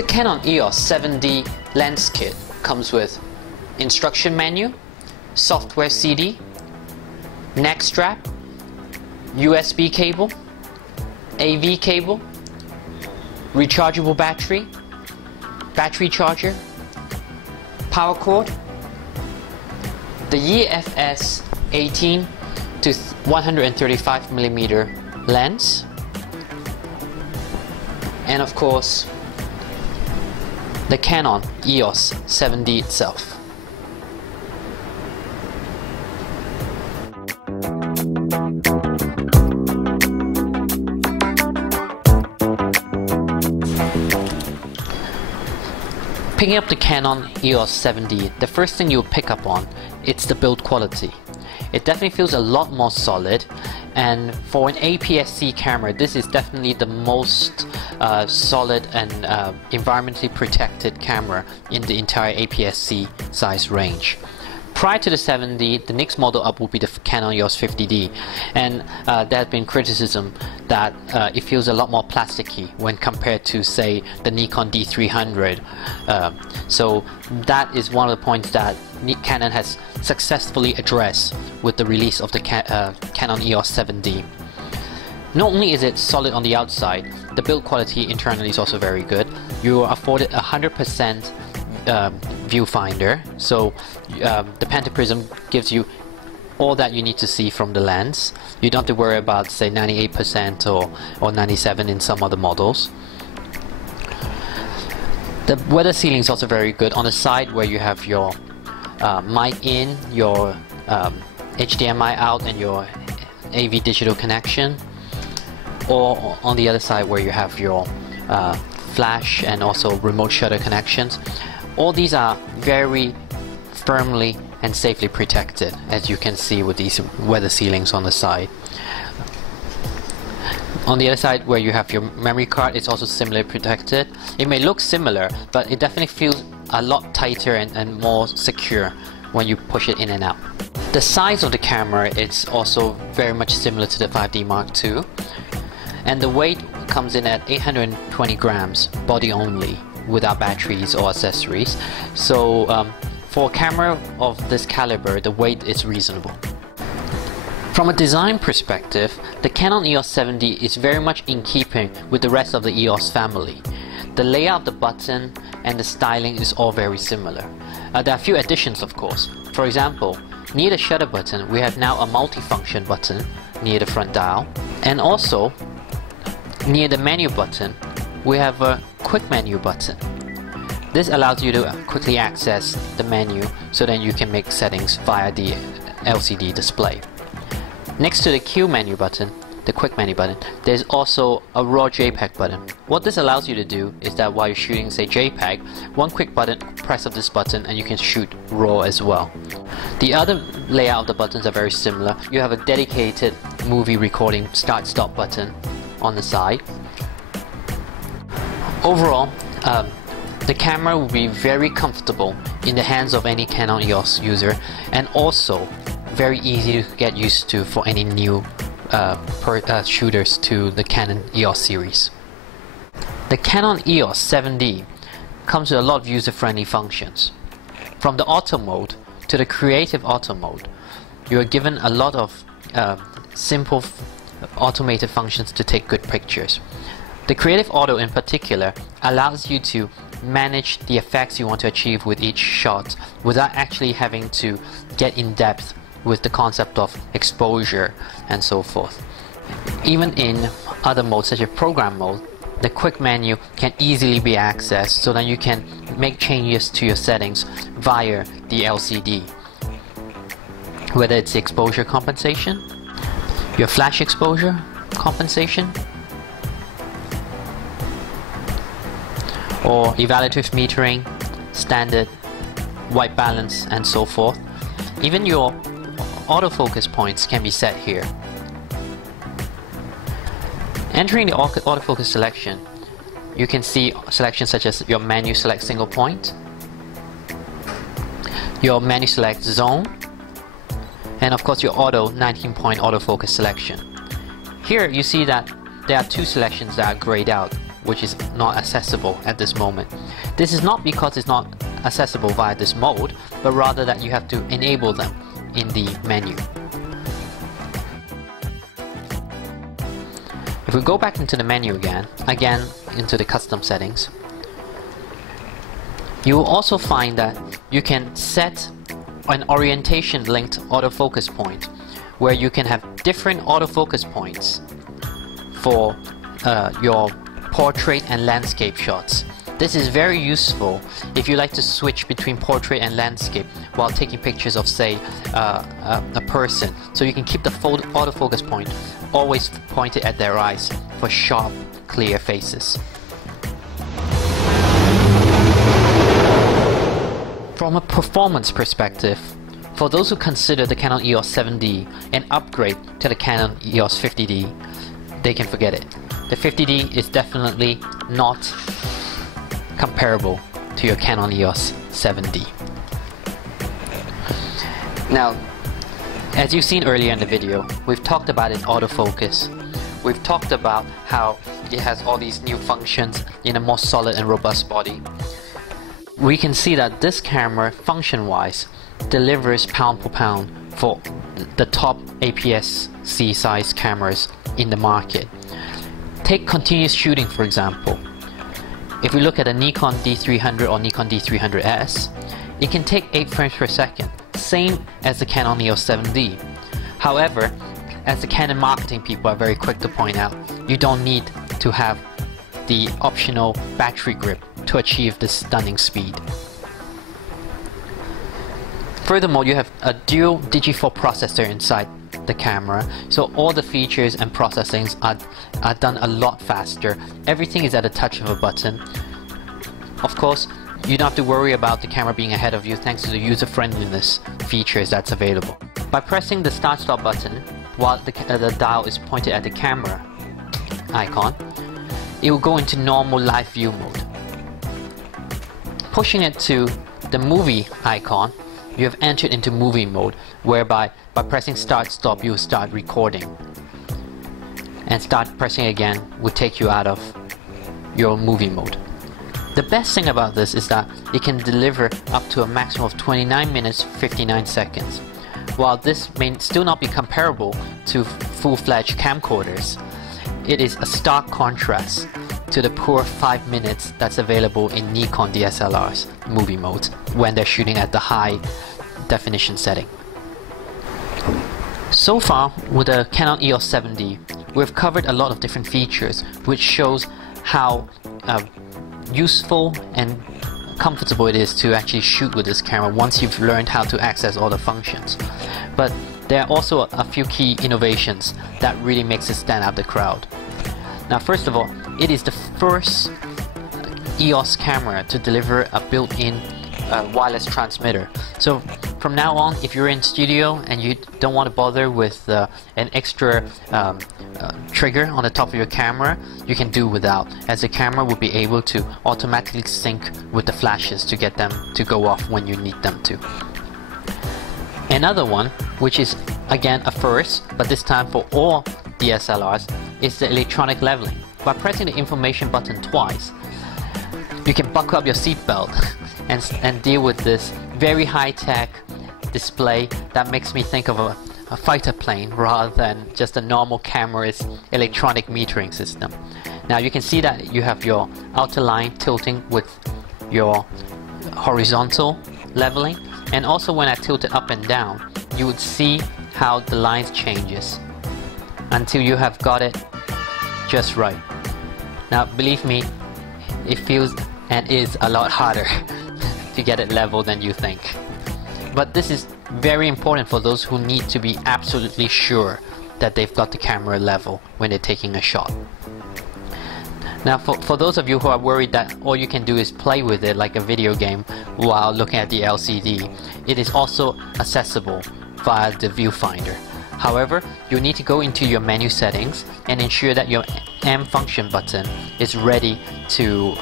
The Canon EOS 7D lens kit comes with instruction menu, software CD, neck strap, USB cable, AV cable, rechargeable battery, battery charger, power cord, the EFS 18 to 135mm lens, and of course the Canon EOS 7D itself. Picking up the Canon EOS 7D, the first thing you'll pick up on, it's the build quality. It definitely feels a lot more solid, and for an APS-C camera, this is definitely the most solid and environmentally protected camera in the entire APS-C size range. Prior to the 7D, the next model up would be the Canon EOS 50D, and there has been criticism that it feels a lot more plasticky when compared to, say, the Nikon D300. So that is one of the points that Canon has successfully addressed with the release of the Canon EOS 7D. Not only is it solid on the outside, the build quality internally is also very good. You are afforded 100% viewfinder, so the pentaprism gives you all that you need to see from the lens. You don't have to worry about, say, 98% or 97% in some other models. The weather sealing is also very good. On the side where you have your mic in, your HDMI out, and your AV digital connection, or on the other side where you have your flash and also remote shutter connections. All these are very firmly and safely protected, as you can see with these weather sealings on the side. On the other side where you have your memory card, it's also similarly protected. It may look similar, but it definitely feels a lot tighter and more secure when you push it in and out. The size of the camera is also very much similar to the 5D Mark II, and the weight comes in at 820 grams, body only, without batteries or accessories. So for a camera of this caliber, the weight is reasonable. From a design perspective, the Canon EOS 7D is very much in keeping with the rest of the EOS family. The layout of the button and the styling is all very similar. There are a few additions, of course. For example, near the shutter button, we have now a multifunction button near the front dial, and also near the menu button, we have a quick menu button. This allows you to quickly access the menu so that you can make settings via the LCD display. Next to the Q menu button, the quick menu button, there's also a raw JPEG button. What this allows you to do is that while you're shooting, say, JPEG, one quick press of this button and you can shoot raw as well. The other layout of the buttons are very similar. You have a dedicated movie recording start-stop button on the side. Overall, the camera will be very comfortable in the hands of any Canon EOS user, and also very easy to get used to for any new shooters to the Canon EOS series. The Canon EOS 7D comes with a lot of user-friendly functions. From the auto mode to the creative auto mode, you are given a lot of simple automated functions to take good pictures. The creative auto in particular allows you to manage the effects you want to achieve with each shot without actually having to get in depth with the concept of exposure and so forth. Even in other modes such as program mode, the quick menu can easily be accessed so that you can make changes to your settings via the LCD. Whether it's exposure compensation, your flash exposure compensation, or evaluative metering, standard, white balance, and so forth. Even your autofocus points can be set here. Entering the autofocus selection, you can see selections such as your menu select single point, your menu select zone, and of course your auto 19-point autofocus selection. Here you see that there are two selections that are grayed out, which is not accessible at this moment. This is not because it's not accessible via this mode, but rather that you have to enable them in the menu. If we go back into the menu again into the custom settings, you will also find that you can set an orientation linked autofocus point, where you can have different autofocus points for your portrait and landscape shots. This is very useful if you like to switch between portrait and landscape while taking pictures of, say, a person. So you can keep the autofocus point always pointed at their eyes for sharp, clear faces. From a performance perspective, for those who consider the Canon EOS 7D an upgrade to the Canon EOS 50D, they can forget it. The 50D is definitely not comparable to your Canon EOS 7D. Now, as you've seen earlier in the video, we've talked about its autofocus. We've talked about how it has all these new functions in a more solid and robust body. We can see that this camera, function-wise, delivers pound for pound for the top APS-C size cameras in the market. Take continuous shooting, for example. If we look at a Nikon D300 or Nikon D300S, it can take 8 frames per second, same as the Canon EOS 7D. However, as the Canon marketing people are very quick to point out, you don't need to have the optional battery grip to achieve this stunning speed. Furthermore, you have a dual Digi4 processor inside the camera, so all the features and processings are done a lot faster. Everything is at a touch of a button. Of course, you don't have to worry about the camera being ahead of you thanks to the user-friendliness features that's available. By pressing the start-stop button while the dial is pointed at the camera icon, it will go into normal live view mode. Pushing it to the movie icon, you have entered into movie mode, whereby by pressing start stop you will start recording, and start pressing again will take you out of your movie mode. The best thing about this is that it can deliver up to a maximum of 29 minutes 59 seconds. While this may still not be comparable to full-fledged camcorders, it is a stark contrast to the poor 5 minutes that's available in Nikon DSLR's movie mode when they're shooting at the high definition setting. So far with the Canon EOS 7D, we've covered a lot of different features, which shows how useful and comfortable it is to actually shoot with this camera once you've learned how to access all the functions. But there are also a few key innovations that really makes it stand out the crowd. Now, first of all, it is the first EOS camera to deliver a built-in wireless transmitter. So from now on, if you're in studio and you don't want to bother with an extra trigger on the top of your camera, you can do without, as the camera will be able to automatically sync with the flashes to get them to go off when you need them to. Another one, which is again a first, but this time for all DSLRs, is the electronic leveling. By pressing the information button twice, you can buckle up your seatbelt and deal with this very high-tech display that makes me think of a fighter plane rather than just a normal camera's electronic metering system. Now you can see that you have your outer line tilting with your horizontal leveling, and also when I tilt it up and down, you would see how the lines changes until you have got it just right. Now believe me, it feels and is a lot harder to get it level than you think. But this is very important for those who need to be absolutely sure that they've got the camera level when they're taking a shot. Now for those of you who are worried that all you can do is play with it like a video game while looking at the LCD, it is also accessible via the viewfinder. However, you need to go into your menu settings and ensure that your M function button is ready to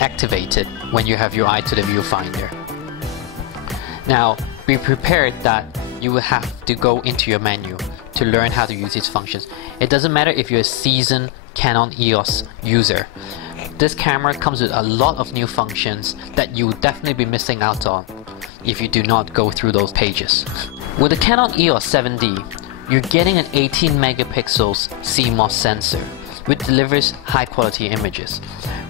activate it when you have your eye to the viewfinder. Now, be prepared that you will have to go into your menu to learn how to use these functions. It doesn't matter if you're a seasoned Canon EOS user. This camera comes with a lot of new functions that you would definitely be missing out on if you do not go through those pages. With the Canon EOS 7D, you're getting an 18 megapixels CMOS sensor, which delivers high quality images.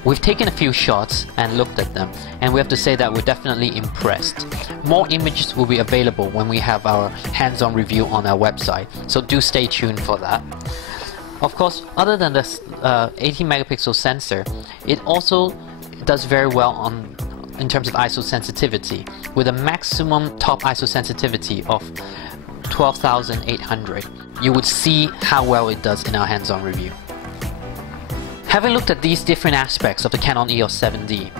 We've taken a few shots and looked at them, and we have to say that we're definitely impressed. More images will be available when we have our hands-on review on our website, so do stay tuned for that. Of course, other than this 18 megapixel sensor, it also does very well in terms of ISO sensitivity, with a maximum top ISO sensitivity of 12,800. You would see how well it does in our hands-on review. Having looked at these different aspects of the Canon EOS 7D,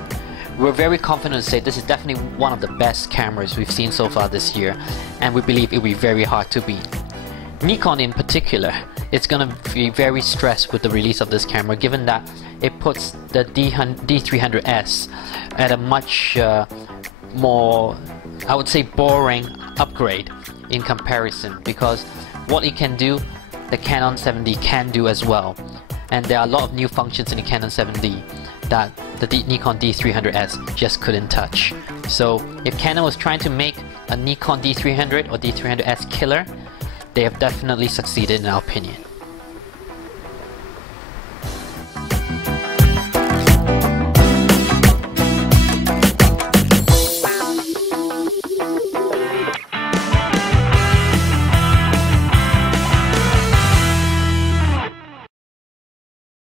we're very confident to say this is definitely one of the best cameras we've seen so far this year, and we believe it will be very hard to beat. Nikon in particular, it's going to be very stressed with the release of this camera, given that it puts the D300S at a much more, I would say, boring upgrade in comparison, because what it can do, the Canon 7D can do as well, and there are a lot of new functions in the Canon 7D that the Nikon D300S just couldn't touch. So if Canon was trying to make a Nikon D300 or D300S killer, they have definitely succeeded in our opinion.